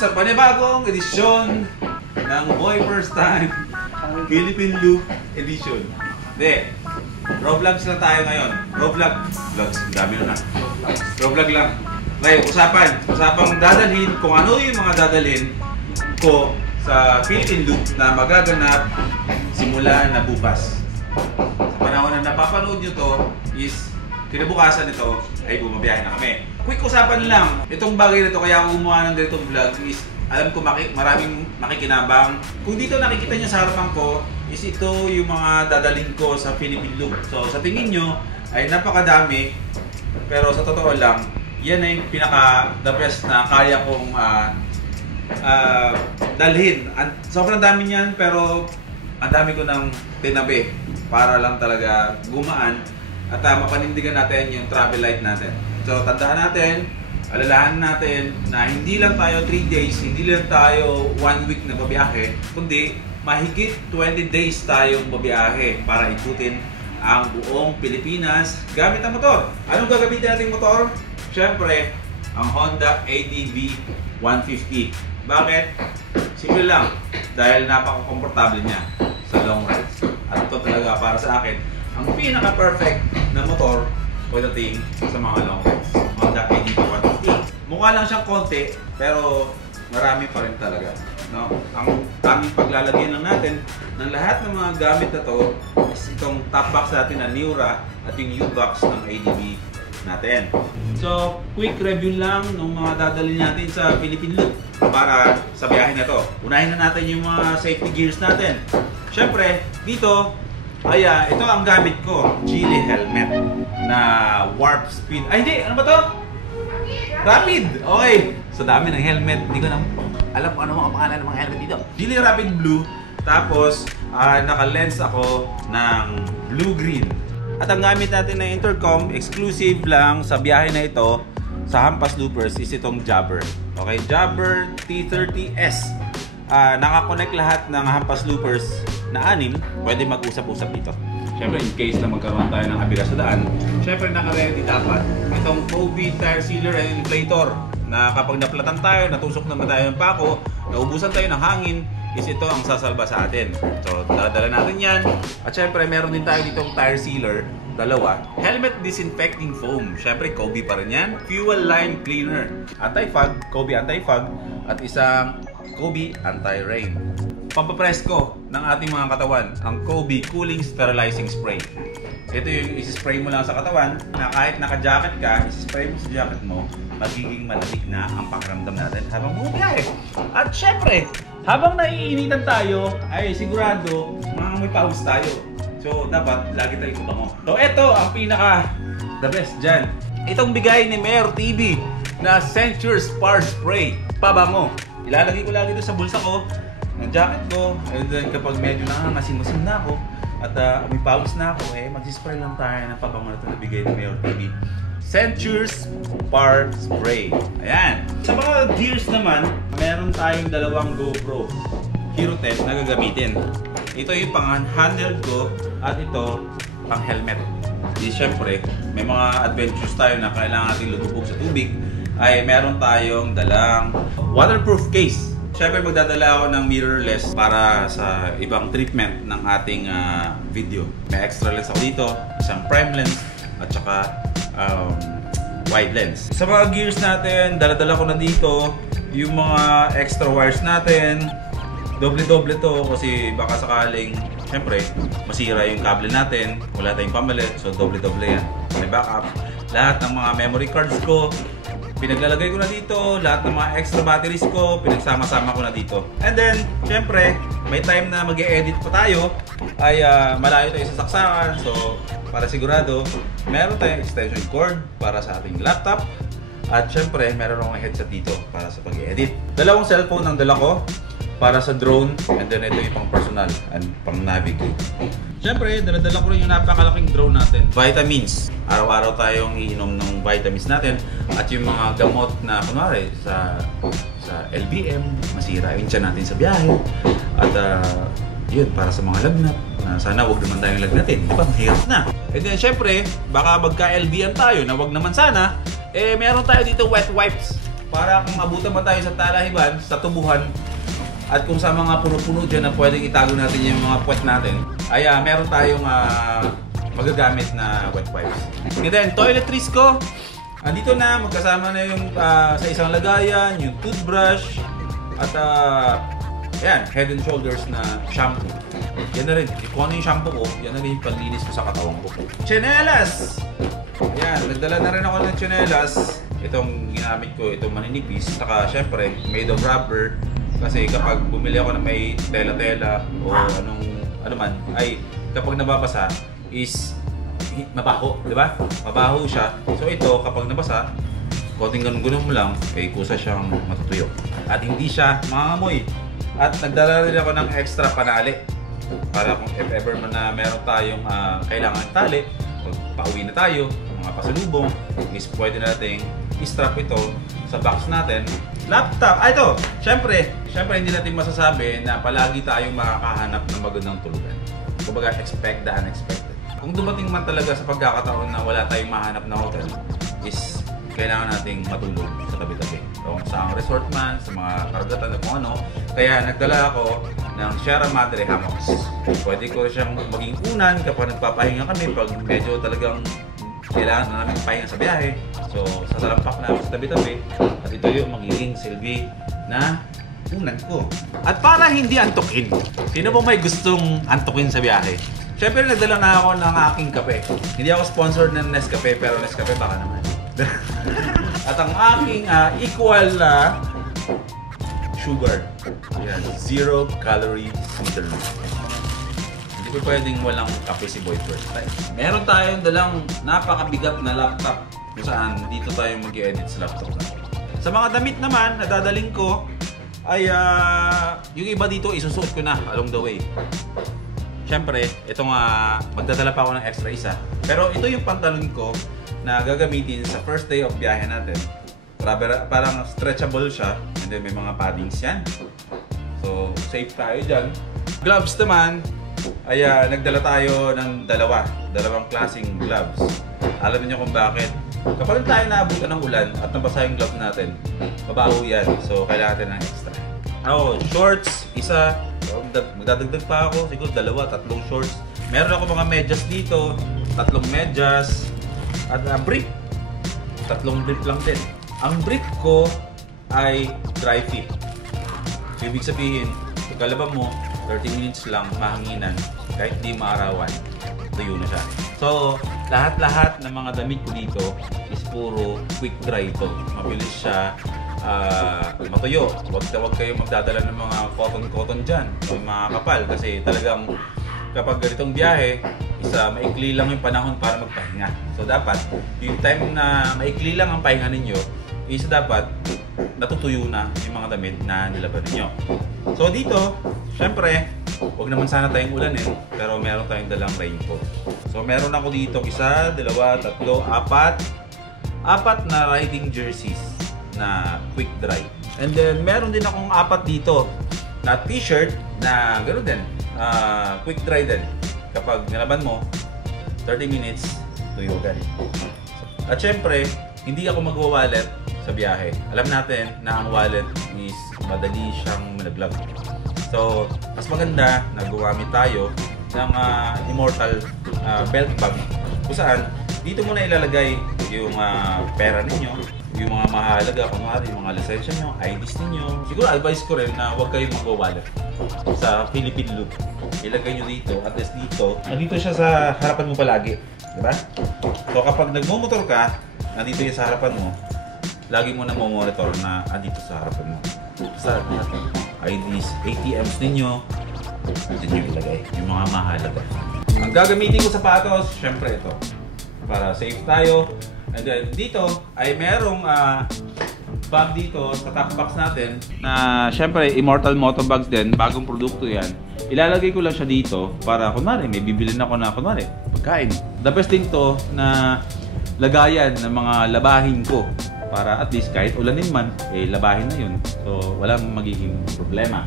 sa panibagong edisyon ng Boy First Time Philippine Loop Edition. Hindi, Roblogs lang tayo ngayon. Vlogs, ang dami na. Vlog lang. Ngayon, usapang dadalhin kung ano yung mga dadalhin ko sa Philippine Loop na magaganap simula na bukas. Sa panahon na napapanood nyo to is kinabukasan nito ay bumabiyahe na kami. Quick usapan lang, itong bagay na to kaya ako gumawa ng ganitong vlog is alam ko maraming makikinabang. Kung dito nakikita nyo sa harapan ko is ito yung mga dadalhin ko sa Philippine Loop. So sa tingin nyo ay napakadami, pero sa totoo lang yan ay pinaka-the best na kaya kong dalhin. Sobrang dami niyan pero ang dami ko ng tinabi para lang talaga gumaan at mapanindigan natin yung travel light natin. So tandaan natin, alalahanin natin na hindi lang tayo 3 days, hindi lang tayo 1 week na babiyahe, kundi mahigit 20 days tayong babiyahe para ikutin ang buong Pilipinas gamit ang motor. Anong gagamitin nating motor? Siyempre, ang Honda ADV 150. Bakit? Simple lang. Dahil napaka-komportable niya sa long rides. At ito talaga para sa akin, ang pinaka-perfect na motor pagdating sa mga long rides. Honda ADV 150. Mukha lang siyang konti, pero marami pa rin talaga. No? Ang taming paglalagyan lang natin ng lahat ng mga gamit na to is itong top box natin na Miura at yung U-box ng ADV natin. So, quick review lang ng mga dadalhin natin sa Philippine Loop para sa biyahe na to. Unahin na natin yung mga safety gears natin. Siyempre, dito, ito ang gamit ko, Geely helmet na warp speed. Ay, hindi! Ano ba to? Rapid! Okay. So, dami ng helmet. Hindi ko na alam kung ano mga pangalan ng mga helmet dito. Geely Rapid Blue. Tapos, naka-lens ako ng blue-green. At ang gamit natin na intercom, exclusive lang sa biyahe na ito sa Hampas Loopers is itong Jabber. Okay, Jabber T30S. Nakakonect lahat ng Hampas Loopers na 6. Pwede mag-usap-usap dito. Siyempre, in case na magkaroon tayo ng abigas sa daan, siyempre naka-ready dapat itong Kobe tire sealer and inflator na kapag naplatan tayo, natusok naman tayo ng pako, naubusan tayo ng hangin, is ito ang sasalba sa atin. So, dala natin yan. At syempre, meron din tayo ditong tire sealer, 2. Helmet disinfecting foam. Syempre, Kobe pa rin yan. Fuel line cleaner. Anti-fog, Kobe anti-fog. At isang Kobe anti-rain. Pampapresko ng ating mga katawan, ang Kobe Cooling Sterilizing Spray. Ito yung isi-spray mo lang sa katawan na kahit naka-jacket ka, isi-spray mo sa jacket mo, magiging malamig na ang pakiramdam natin habang bumiyahe. At syempre, habang naiinitan tayo, ay sigurado may pawis tayo. So, dapat lagi tayong tubango. So, ito ang pinaka-the best dyan. Itong bigay ni Mayor TV na Century Spar Spray. Pabango. Ilalagay ko lagi ito sa bulsa ko, ng jacket ko. And then kapag medyo nangangasim-masim na ako, at may pawis na ako, magsispray lang tayo ng pabango na ito na bigay ni Mayor TV. Century Spar Spray. Ayan. Sa mga gears naman, meron tayong 2 GoPro Hero 10 na gagamitin. Ito yung pang-handheld ko at ito pang-helmet. Di syempre, may mga adventures tayo na kailangan natin lubog sa tubig, ay meron tayong dalang waterproof case. Syempre, magdadala ako ng mirrorless para sa ibang treatment ng ating video. May extra lens ako dito, isang prime lens at saka wide lens. Sa mga gears natin, dala-dala ko na dito yung mga extra wires natin. Doble-doble to kasi baka sakaling syempre masira yung kable natin, wala tayong pamalit, so doble-doble yan. May backup. Lahat ng mga memory cards ko pinaglalagay ko na dito, lahat ng mga extra batteries ko pinagsama-sama ko na dito. And then syempre may time na mag-e-edit pa tayo ay malayo tayo sa saksakan, so para sigurado meron tayong extension cord para sa ating laptop. At syempre meron akong headset dito para sa pag-e-edit. 2 cellphone ang dala ko para sa drone, and then ito yung pang personal and pang navigate. Siyempre, dala-dala ko rin yung napakalaking drone natin. Vitamins. Araw-araw tayong iinom ng vitamins natin. At yung mga gamot na, kunwari, sa LBM, masira yung tiyan natin sa biyahe. At yun, para sa mga lagnat. Sana wag naman tayong lagnatin. Di ba? Mahirap na. And then, siyempre, baka magka-LBM tayo na wag naman sana. Meron tayo dito wet wipes. para kung mabutan pa tayo sa talahiban, sa tubuhan, at kung sa mga puno-puno dyan na pwedeng itago natin yung mga puwet natin, ay meron tayong magagamit na wet wipes. And then, toiletries ko, andito na, magkasama na yung sa isang lagayan, yung toothbrush, at yan, Head and Shoulders na shampoo. Yan na rin, kung ano yung shampoo ko, yan na rin yung panlinis ko sa katawan ko. Tsinelas! Yan, nagdala na rin ako ng tsinelas. Itong ginamit ko, itong maninipis, saka syempre, made of rubber. Kasi kapag bumili ako ng may tela-tela o ano man, ay kapag nababasa is mabaho, di ba? Mabaho siya. So ito, kapag nabasa, konting ganun-ganun mo lang, ay kusa siyang matutuyo. At hindi siya mangangamoy. At nagdala rin ako ng extra panali. Para kung if ever man na meron tayong kailangan tali, pag pauwi na tayo, mga pasalubong, is pwede nating i-strap ito sa box natin. Laptop! Ito! Siyempre hindi natin masasabi na palagi tayong makakahanap ng magandang tulugan. Kumbaga, expect the unexpected. Kung dumating man talaga sa pagkakataon na wala tayong mahanap na hotel, is kailangan nating matulog sa tabi-tabi. So, sa resort man, sa mga karagatan na kung ano. Kaya nagdala ako ng Sierra Madre hammocks. Pwede ko siyang maging unan kapag nagpapahinga kami pag medyo talagang kailangan na namin pahinga sa biyahe. So, sasalampak na ako sa tabi-tabi at ito yung magiging silbi na unan ko. At para hindi antukin, sino po may gustong antukin sa biyahe? Siyempre, nagdala na ako ng aking kape. Hindi ako sponsored ng Nescafe, pero Nescafe baka naman. At ang aking equal na sugar. Yan, 0 calorie sweetener. Hindi po pwedeng walang kape si Boy first time. Meron tayong dalang napakabigat na laptop kung saan dito tayo mag-edit sa laptop natin. Sa mga damit naman na dadaling ko ay yung iba dito isusuot ko na along the way. Siyempre, itong magdadala pa ako ng extra isa. Pero ito yung pantalon ko na gagamitin sa first day of biyahe natin. Parang stretchable siya and then may mga paddings yan. So, safe tayo dyan. Gloves naman, ay nagdala tayo ng dalawang klaseng gloves. Alam niyo kung bakit? Kapag tayo naabutan ng ulan at nabasa yung gloves natin, mabaho yan. So, kailangan natin ng extra. Shorts, isa. Magdadagdag pa ako, siguro 2-3 shorts. Meron ako mga medyas dito, 3 medyas. At brief, 3 brief lang din. Ang brief ko ay dry fit. So, ibig sabihin, pagkalabang mo, 30 minutes lang, mahanginan, kahit di maarawan, tuyo na siya. So, lahat-lahat ng mga damit ko dito is puro quick dry ito. Mabilis siya matuyo. Huwag kayong magdadala ng mga cotton dyan, mga kapal, kasi talagang kapag ganitong biyahe, maikli lang yung panahon para magpahinga. So dapat, yung time na maikli lang ang pahinga ninyo, dapat natutuyo na yung mga damit na nilaban ninyo. So dito, syempre, huwag naman sana tayong ulanin, pero meron tayong dalang raincoat. So meron ako dito 1, 2, 3, 4 na riding jerseys na quick dry. And then meron din akong 4 dito na t-shirt na gano'n din. Quick dry din. Kapag nilaban mo, 30 minutes, tuyo agad. At syempre, hindi ako magwa-wallet sa biyahe. Alam natin na ang wallet is madali siyang malaglag. So, mas maganda na gumamit tayo ng Immortal belt bag. Kung saan, dito muna ilalagay yung pera ninyo, yung mga mahalaga, kunwari yung mga lisensya nyo, IDs ninyo. Siguro advice ko rin na huwag kayong magwa-wallet sa Philippine Loop. Ilagay nyo dito, at least dito. Nandito siya sa harapan mo palagi. Diba? So kapag nagmumotor ka, nandito yung sa harapan mo, lagi mo na monitor na andito sa harapan mo. Sa IDs, ATMs ninyo, dito nyo ilagay yung mga mahalaga. Ang gagamitin ko sapatos, syempre ito. Para safe tayo. And then dito ay merong bag dito sa top box natin na syempre Immortal Moto Bags din, bagong produkto yan. Ilalagay ko lang siya dito para kunwari may bibilin ako na kunwari pagkain. The best din to na lagayan ng mga labahin ko para at least kahit ulanin man, labahin na yun. So walang magiging problema.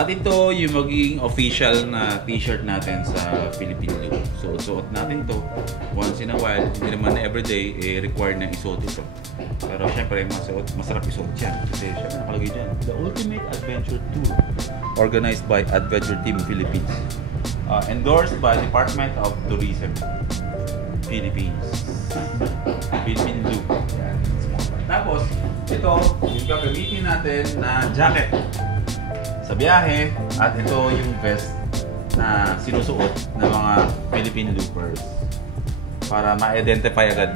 At ito yung magiging official na t-shirt natin sa Philippine Loop. So, suot natin to once in a while. Hindi naman na everyday, required na isuot ito. Pero syempre, masarap isuot yan. Kasi syempre nakalagay dyan, The Ultimate Adventure Tour. Organized by Adventure Team Philippines. Endorsed by Department of Tourism Philippines. Philippine Loop. Yan. Tapos, ito yung gagamitin natin na jacket sa biyahe, at ito yung vest na sinusuot ng mga Philippine Loopers para ma-identify agad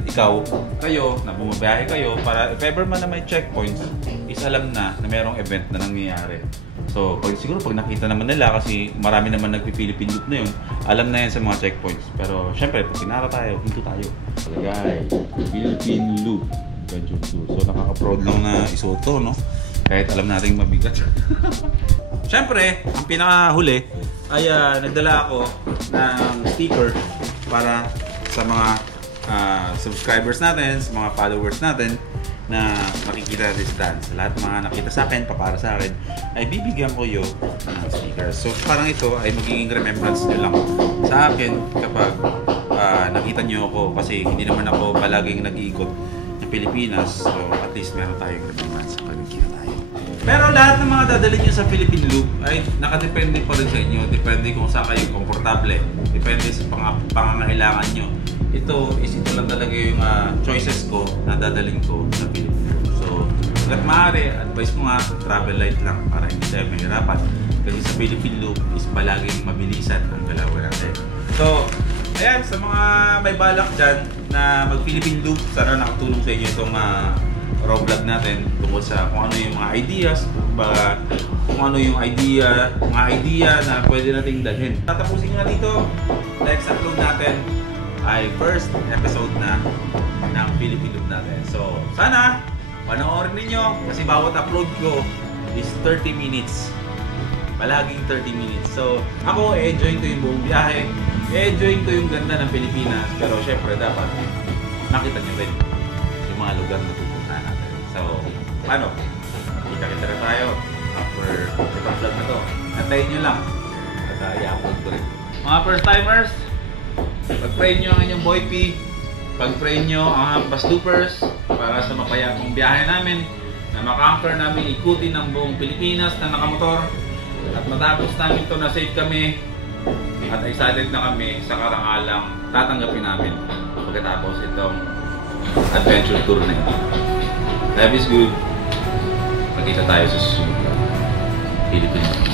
kayo na bumabiyahe kayo, para if ever man na may checkpoints is alam na merong event na nangyayari. So siguro pag nakita naman nila, kasi marami naman nagpi-Philippine Loop na yun, alam na yan sa mga checkpoints. Pero syempre pag kinara tayo, hinto tayo. Palagay, Philippine Loop Adventure Tour. So nakaka-proud lang na isuot to, no? Kahit alam natin mabigat. Siyempre, ang pinakahuli ay nagdala ako ng sticker para sa mga subscribers natin, sa mga followers natin na makikita natin sa dance. Lahat mga nakita sa akin, papara sa akin, ay bibigyan ko yung sticker. So parang ito ay magiging remembrance nyo lang sa akin kapag nakita nyo ako, kasi hindi naman ako palaging nag-iikot ng Pilipinas. So at least meron tayong remembrance kapag nakita tayo. Pero lahat ng mga dadalhin nyo sa Philippine Loop ay nakadepende pa rin sa inyo. Depende kung saan kayo komportable. Depende sa pangangailangan nyo. Ito lang talaga yung choices ko na dadalhin ko sa Philippine Loop. So, hanggat maaari, advice mo nga, travel light lang para hindi tayo mahirapan. Kasi sa Philippine Loop is palaging mabilisan ang galawan natin. So, ayan, sa mga may balak dyan na mag-Philippine Loop, sana nakatulong sa inyo itong raw vlog natin tungkol sa kung ano yung mga ideas, kung ano yung mga idea na pwede nating dalhin. Tatapusin nga dito, next upload natin ay first episode na ng Philippine Loop natin. So, sana panoorin ninyo, kasi bawat upload ko is 30 minutes. Palaging 30 minutes. So, ako, enjoy ko yung buong biyahe, enjoy ko yung ganda ng Pilipinas, pero syempre dapat nakita nyo rin yung mga lugar na pupuntahan natin. So, paano? Kita-kita na tayo after itong vlog na to. Antayin nyo lang at i-upload ko rin. Mga first timers, pag-pray nyo ang inyong Boy P, pag-pray nyo ang Hampas Loopers para sa mapayapang biyahe namin, na maka-anchor namin ikutin ang buong Pilipinas na nakamotor, at matapos namin ito na safe kami at excited na kami sa karangalang tatanggapin namin pagkatapos itong adventure tour na ito. Life is good. Magkita tayo sa susunod. Philippines.